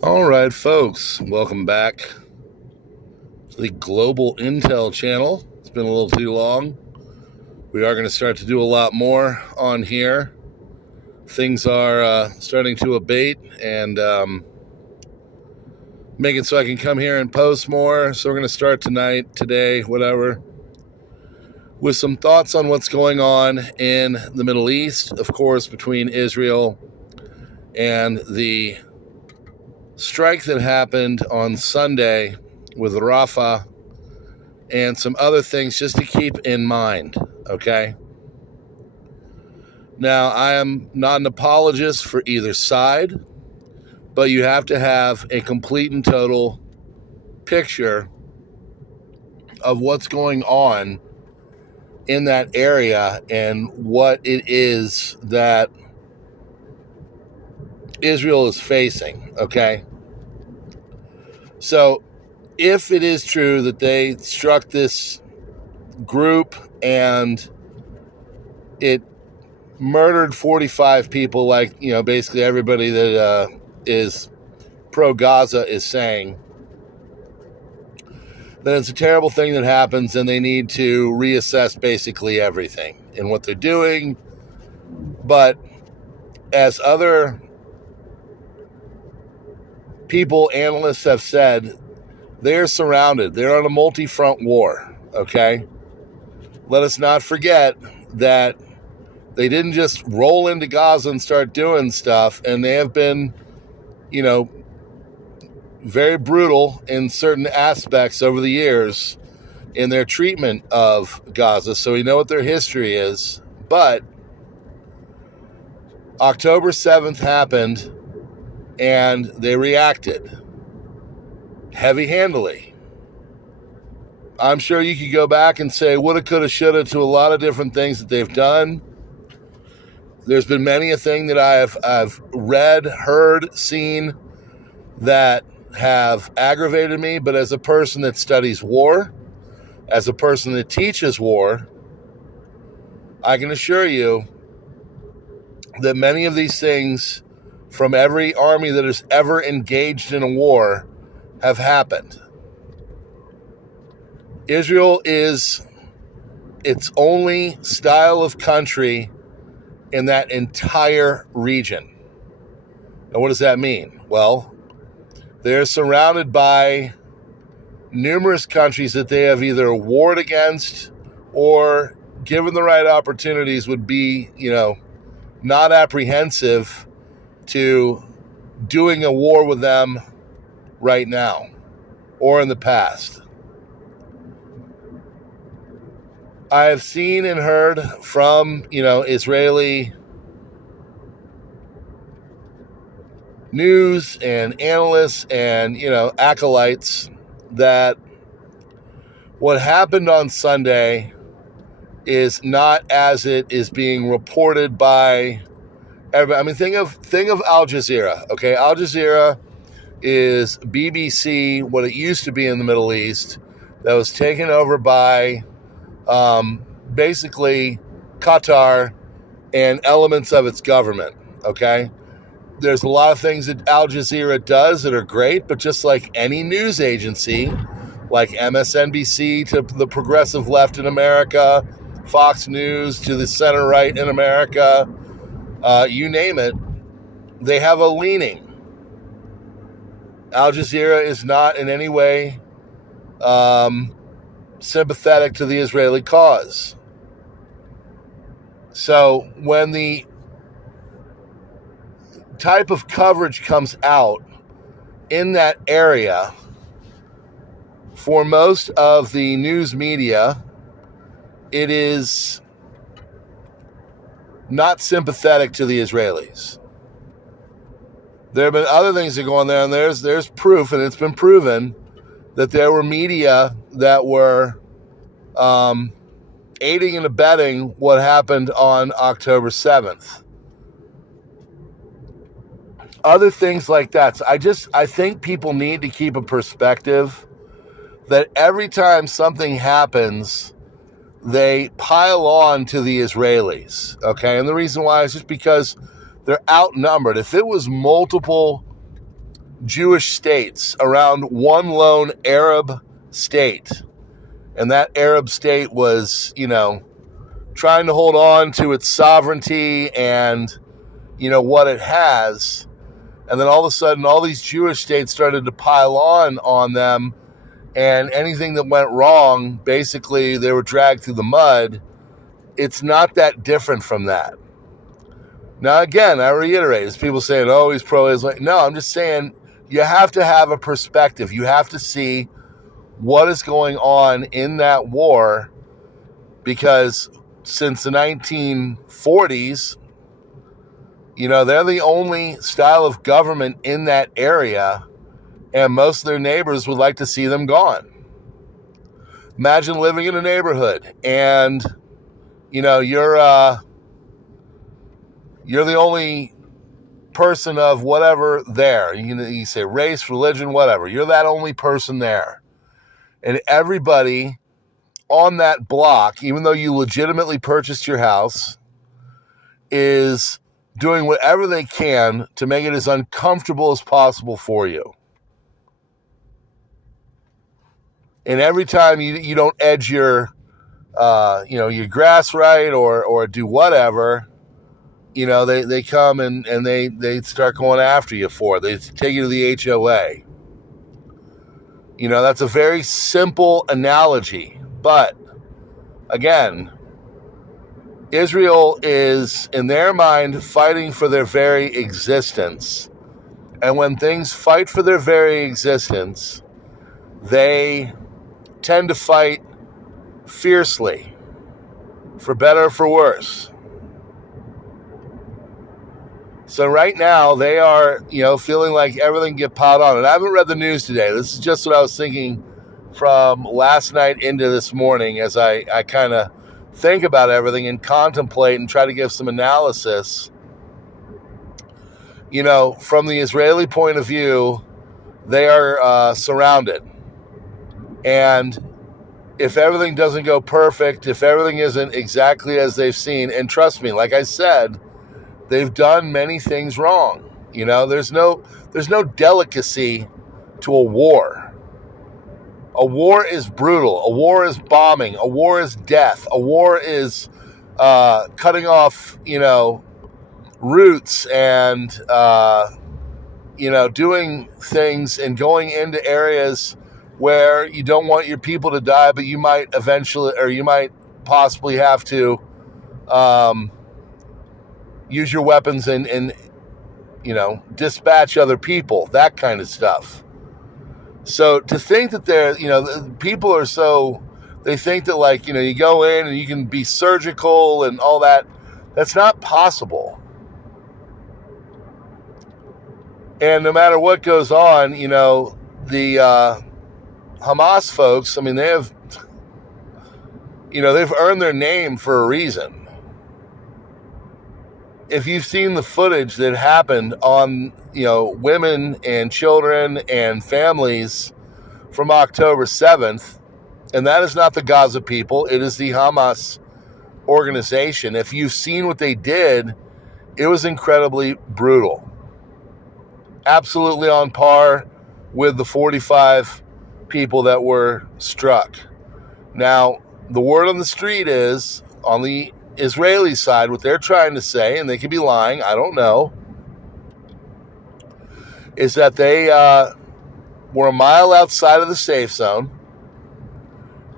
All right, folks, welcome back to the Global Intel channel. It's been a little too long. We are going to start to do a lot more on here. Things are starting to abate and make it so I can come here and post more. So we're going to start tonight, today, whatever, with some thoughts on what's going on in the Middle East, of course, between Israel and the strike that happened on Sunday with Rafah and some other things just to keep in mind, okay? Now, I am not an apologist for either side, but you have to have a complete and total picture of what's going on in that area and what it is that Israel is facing, okay? So, if it is true that they struck this group and it murdered 45 people, like, basically everybody that is pro-Gaza is saying, then it's a terrible thing that happens and they need to reassess basically everything and what they're doing. But as other people, analysts have said, they're surrounded. They're on a multi-front war, okay? Let us not forget that they didn't just roll into Gaza and start doing stuff, and they have been, very brutal in certain aspects over the years in their treatment of Gaza, so we know what their history is. But October 7th happened, and they reacted heavy-handedly. I'm sure you could go back and say woulda, coulda, shoulda to a lot of different things that they've done. There's been many a thing that I've read, heard, seen that have aggravated me, but as a person that studies war, as a person that teaches war, I can assure you that many of these things from every army that has ever engaged in a war have happened. Israel is its only style of country in that entire region. And what does that mean? Well, they're surrounded by numerous countries that they have either warred against or, given the right opportunities, would be, not apprehensive to doing a war with them right now or in the past. I have seen and heard from, Israeli news and analysts and, acolytes that what happened on Sunday is not as it is being reported by everybody. I mean, think of Al Jazeera, okay? Al Jazeera is BBC, what it used to be in the Middle East, that was taken over by basically Qatar and elements of its government, okay? There's a lot of things that Al Jazeera does that are great, but just like any news agency, like MSNBC to the progressive left in America, Fox News to the center right in America, you name it, they have a leaning. Al Jazeera is not in any way sympathetic to the Israeli cause. So when the type of coverage comes out in that area, for most of the news media, it is not sympathetic to the Israelis. There have been other things that go on there, and there's proof, and it's been proven that there were media that were aiding and abetting what happened on October 7th. Other things like that. So I think people need to keep a perspective that every time something happens, they pile on to the Israelis, okay? And the reason why is just because they're outnumbered. If it was multiple Jewish states around one lone Arab state. And that Arab state was, trying to hold on to its sovereignty and, what it has. And then all of a sudden, all these Jewish states started to pile on them. And anything that went wrong, basically, they were dragged through the mud. It's not that different from that. Now, again, I reiterate, as people saying, oh, he's pro-Israel. No, I'm just saying you have to have a perspective. You have to see what is going on in that war, because since the 1940s, they're the only style of government in that area, and most of their neighbors would like to see them gone. Imagine living in a neighborhood and, you're the only person of whatever there. You say race, religion, whatever. You're that only person there. And everybody on that block, even though you legitimately purchased your house, is doing whatever they can to make it as uncomfortable as possible for you. And every time you don't edge your grass right or do whatever, they come and they start going after you for it. They take you to the HOA. That's a very simple analogy. But, again, Israel is, in their mind, fighting for their very existence. And when things fight for their very existence, they tend to fight fiercely, for better or for worse. So right now, they are, feeling like everything get piled on. And I haven't read the news today. This is just what I was thinking from last night into this morning as I kind of think about everything and contemplate and try to give some analysis. From the Israeli point of view, they are surrounded. And if everything doesn't go perfect, if everything isn't exactly as they've seen, and trust me, like I said, they've done many things wrong. There's no delicacy to a war. A war is brutal. A war is bombing. A war is death. A war is cutting off, roots and, doing things and going into areas where you don't want your people to die, but you might eventually, or you might possibly have to use your weapons and dispatch other people, that kind of stuff. So to think that people are so, they think that you go in and you can be surgical and all that. That's not possible. And no matter what goes on, the Hamas folks, they've earned their name for a reason. If you've seen the footage that happened on, women and children and families from October 7th, and that is not the Gaza people, it is the Hamas organization. If you've seen what they did, it was incredibly brutal. Absolutely on par with the 45 people that were struck. Now, the word on the street is, on the Israeli side, what they're trying to say, and they could be lying, I don't know, is that they were a mile outside of the safe zone,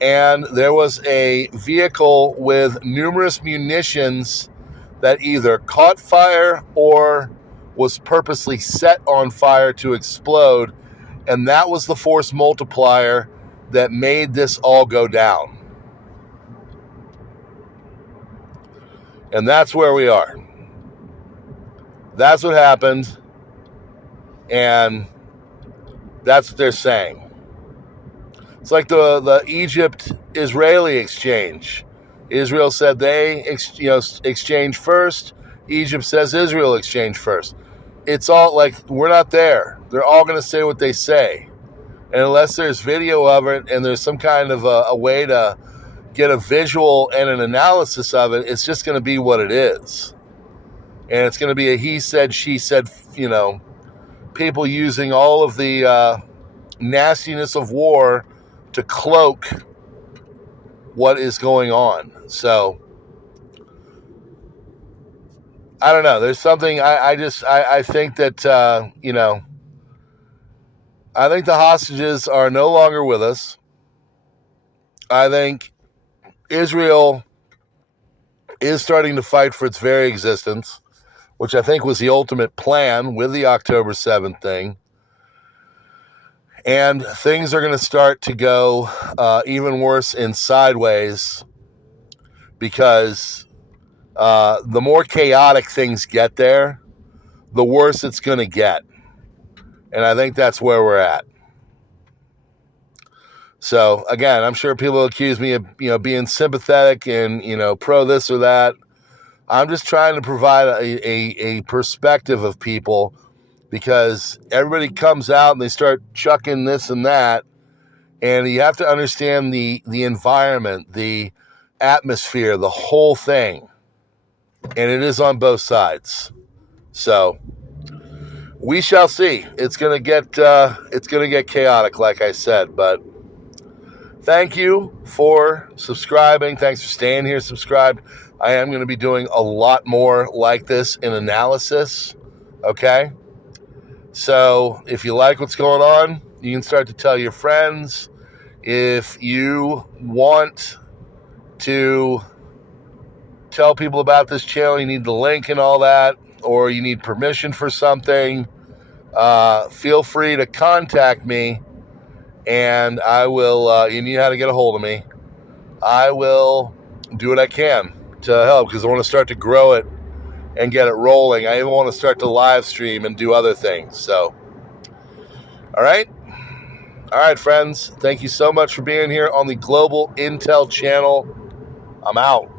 and there was a vehicle with numerous munitions that either caught fire or was purposely set on fire to explode, and that was the force multiplier that made this all go down. And that's where we are. That's what happened. And that's what they're saying. It's like the Egypt-Israeli exchange. Israel said they exchange first. Egypt says Israel exchange first. It's all like, we're not there. They're all going to say what they say. And unless there's video of it and there's some kind of a way to get a visual and an analysis of it, it's just going to be what it is. And it's going to be a he said, she said, people using all of the nastiness of war to cloak what is going on. So I don't know. There's something I think that I think the hostages are no longer with us. I think Israel is starting to fight for its very existence, which I think was the ultimate plan with the October 7th thing. And things are going to start to go even worse in sideways, because the more chaotic things get there, the worse it's going to get. And I think that's where we're at. So again, I'm sure people accuse me of being sympathetic and pro this or that. I'm just trying to provide a perspective of people, because everybody comes out and they start chucking this and that, and you have to understand the environment, the atmosphere, the whole thing, and it is on both sides. So we shall see. It's gonna get chaotic, like I said. But thank you for subscribing. Thanks for staying here subscribed. I am going to be doing a lot more like this in analysis. Okay? So if you like what's going on, you can start to tell your friends. If you want to tell people about this channel, you need the link and all that, or you need permission for something, feel free to contact me, and I will, you know how to get a hold of me. I will do what I can to help, because I want to start to grow it and get it rolling. I even want to start to live stream and do other things. So, all right, friends. Thank you so much for being here on the Global Intel channel. I'm out.